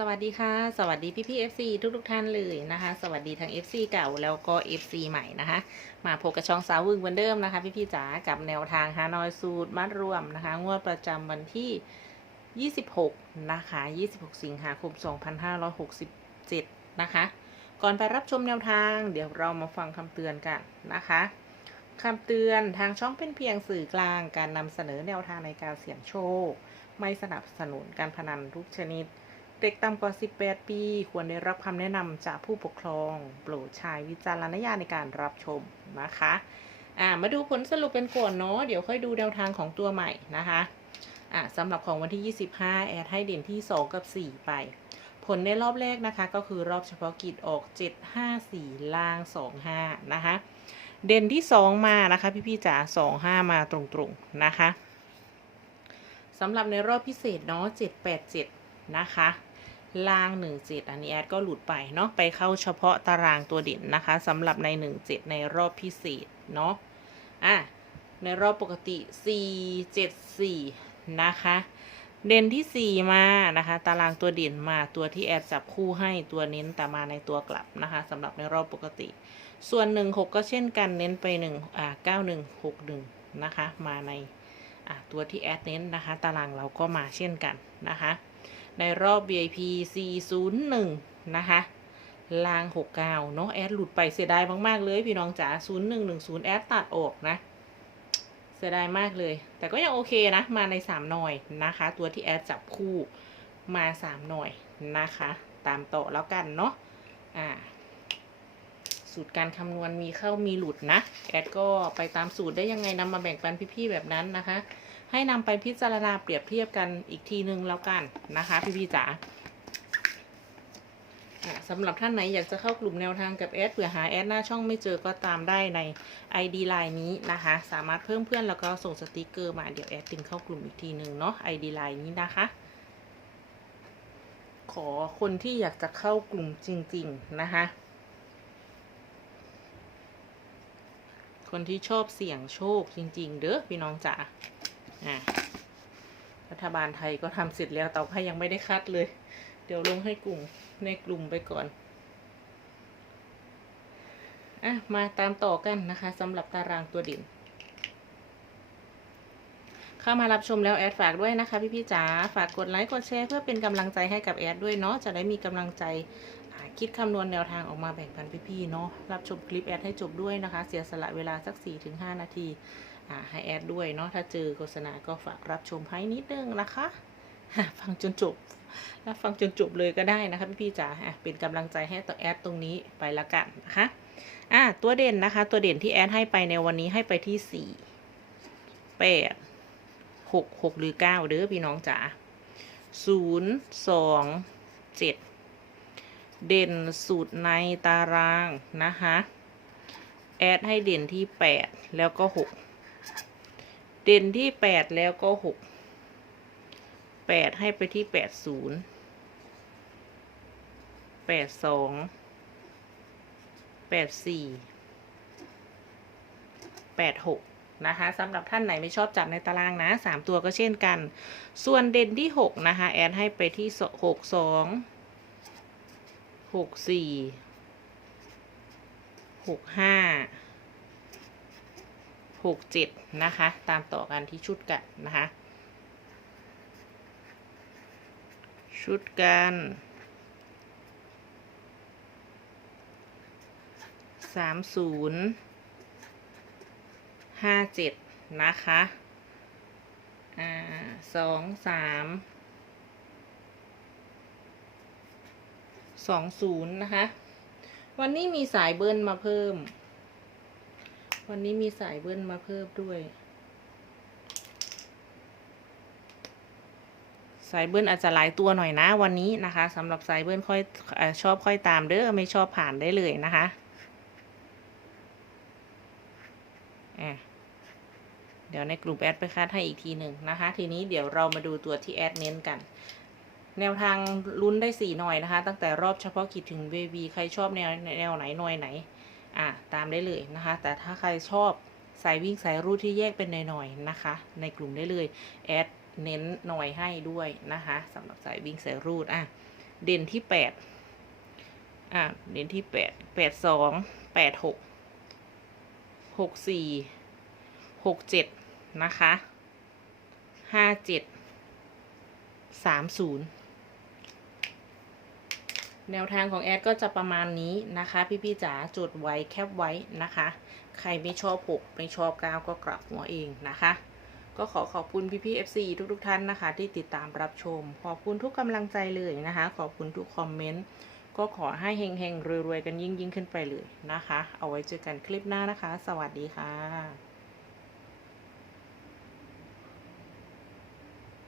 สวัสดีค่ะ สวัสดีพี่พี่ FC ทุกทุกท่านเลยนะคะ สวัสดีทั้ง FC เก่าแล้วก็ FC ใหม่นะคะ มาพบกับช่องสาววึงเหมือนเดิมนะคะ พี่พี่จ๋ากับแนวทางฮานอยสูตรมัดรวมนะคะ งวดประจำวันที่ 26 นะคะ 26 สิงหาคม 2567 นะคะ ก่อนไปรับชมแนวทาง เดี๋ยวเรามาฟังคำเตือนกันนะคะคำเตือนทางช่องเป็นเพียงสื่อกลางการนำเสนอแนวทางในการเสี่ยงโชค ไม่สนับสนุนการพนันทุกชนิด เด็กต่ำกว่า 18 ปี ควรได้รับคำแนะนำจากผู้ปกครอง โปรดใช้วิจารณญาณในการรับชมนะคะอ่ามาดูผลสรุปเป็นก่อนเนาะเดี๋ยวค่อยดูแนวทางของตัวใหม่นะคะอ่าสำหรับของวันที่ 25 แอดให้เด่นที่ 2 กับ 4 ไป ผลในรอบแรกนะคะ ก็คือรอบเฉพาะกิจออก 754 ล่าง 25 นะคะ เด่นที่ 2 มานะคะ พี่ๆจ๋า25 มาตรงๆนะคะสำหรับในรอบพิเศษเนาะ787 นะคะ ล่าง 17 อันนี้แอดก็หลุดไปเนาะไปเข้าเฉพาะตารางตัวเด่นนะคะสำหรับใน 17 ในรอบพิเศษเนาะอะในรอบปกติ 474 นะคะ เด่นที่ 4 มานะคะ ตารางตัวเด่นมาตัวที่แอดจับคู่ให้ตัวเน้นแต่มาในตัวกลับนะคะสำหรับในรอบปกติ ส่วน 16 ก็เช่นกันเน้นไป1อ่า9161 นะคะ มาในอ่าตัวที่แอดเน้นนะคะ ตารางเราก็มาเช่นกันนะคะ ในรอบ VIP 401 นะคะลาง 69 เนาะแอดหลุดไปเสียดายมาก ๆ เลยพี่น้องจ๋า0110 แอดตัดออกนะ เสียดายมากเลย แต่ก็ยังโอเคนะ มาใน 3 หน่อยนะคะ ตัวที่แอดจับคู่มา 3 หน่อยนะคะ ตามต่อแล้วกันเนาะอ่า สูตรการคำนวณมีเข้ามีหลุดนะ แอดก็ไปตามสูตรได้ยังไงนำมาแบ่งปันพี่ๆแบบนั้นนะคะ ให้นำไปพิจารณาเปรียบเทียบกันอีกทีนึงแล้วกันนะคะ พี่ๆจ๋าสำหรับท่านไหนอยากจะเข้ากลุ่มแนวทางกับแอดเผื่อหาแอดหน้าช่องไม่เจอก็ตามได้ใน ID ไลน์นี้นะคะ สามารถเพิ่มเพื่อนแล้วก็ส่งสติกเกอร์มาเดี๋ยวแอดดึงเข้ากลุ่มอีกทีหนึ่งเนาะ ID ไลน์นี้นะคะ ขอคนที่อยากจะเข้ากลุ่มจริง ๆ นะคะ คนที่ชอบเสี่ยงโชคจริง ๆ เด้อพี่น้องจ๋าอะรัฐบาลไทยก็ทำเสร็จแล้วแต่ว่ยังไม่ได้คัดเลย เดี๋ยวลงให้กลุ่มในกลุ่มไปก่อนอะมาตามต่อกันนะคะสำหรับตารางตัวด่นเข้ามารับชมแล้วแอดฝากด้วยนะคะพี่พี่จ๋าฝากกดไลค์กดแชร์เพื่อเป็นกำลังใจให้กับแอดด้วยเนาะจะได้มีกำลังใจ คิดคำนวณแนวทางออกมาแบ่งปันพี่ๆเนาะรับชมคลิปแอดให้จบด้วยนะคะ เสียสละเวลาสัก 4-5 นาทีให้แอดด้วยเนาะถ้าเจอโฆษณาก็ฝากรับชมให้นิดนึงนะคะฟังจนจบรับฟังจนจบเลยก็ได้นะคะพี่ๆจ๋าเป็นกำลังใจให้ต่อแอดตรงนี้ไปละกันนะคะอะตัวเด่นนะคะ ตัวเด่นที่แอดให้ไปในวันนี้ให้ไปที่สี่แปดหกหกหรือเก้าเด้อพี่น้องจ๋าศูนย์สองเจ็ด เด่นสูตรในตารางนะคะ แอดให้เด่นที่แปดแล้วก็หกเด่นที่แปดแล้วก็หกแปดให้ไปที่แปดศูนย์แปดสองแปดสี่แปดหกนะคะสำหรับท่านไหนไม่ชอบจับในตารางนะสามตัวก็เช่นกัน ส่วนเด่นที่หกนะคะ แอดให้ไปที่หกสอง หกสี่หกห้าหกเจ็ดนะคะ ตามต่อกันที่ชุดกันนะคะ ชุดกันสามศูนย์ห้าเจ็ดนะคะ อ่าสองสาม สองศูนย์นะคะ วันนี้มีสายเบิ้ลมาเพิ่ม วันนี้มีสายเบิ้ลมาเพิ่มด้วย สายเบิ้ลอาจจะหลายตัวหน่อยนะวันนี้นะคะสำหรับสายเบิ้ลค่อยอชอบค่อยตามเด้อไม่ชอบผ่านได้เลยนะคะอะเดี๋ยวในกลุ่มแอดไปคัดให้อีกทีหนึ่งนะคะ ทีนี้เดี๋ยวเรามาดูตัวที่แอดเน้นกัน แนวทางลุ้นได้สี่หน่อยนะคะ ตั้งแต่รอบเฉพาะกิจถึงเวบีใครชอบแนวแนวไหนหน่วยไหน อะ ตามได้เลยนะคะ แต่ถ้าใครชอบสายวิ่งสายรูดที่แยกเป็นหน่อยๆนะคะ ในกลุ่มได้เลย แอดเน้นหน่อยให้ด้วยนะคะสำหรับสายวิ่งสายรูดอะเด่นที่แปดอ่าเด่นที่แปดแปดสองแปดหกหกสี่หกเจ็ดนะคะห้าเจ็ดสามศูนย์ แนวทางของแอดก็จะประมาณนี้นะคะ พี่ๆจ๋าจุดไว้แคปไว้นะคะ ใครไม่ชอบหกไม่ชอบเก้าก็กลับหัวเองนะคะ ก็ขอขอบคุณพี่ๆ FC ทุกๆท่านนะคะ ที่ติดตามรับชม ขอบคุณทุกกำลังใจเลยนะคะ ขอบคุณทุกคอมเมนต์ก็ขอให้เฮงๆรวยๆกันยิ่งๆ ขึ้นไปเลยนะคะ เอาไว้เจอกันคลิปหน้านะคะ สวัสดีค่ะ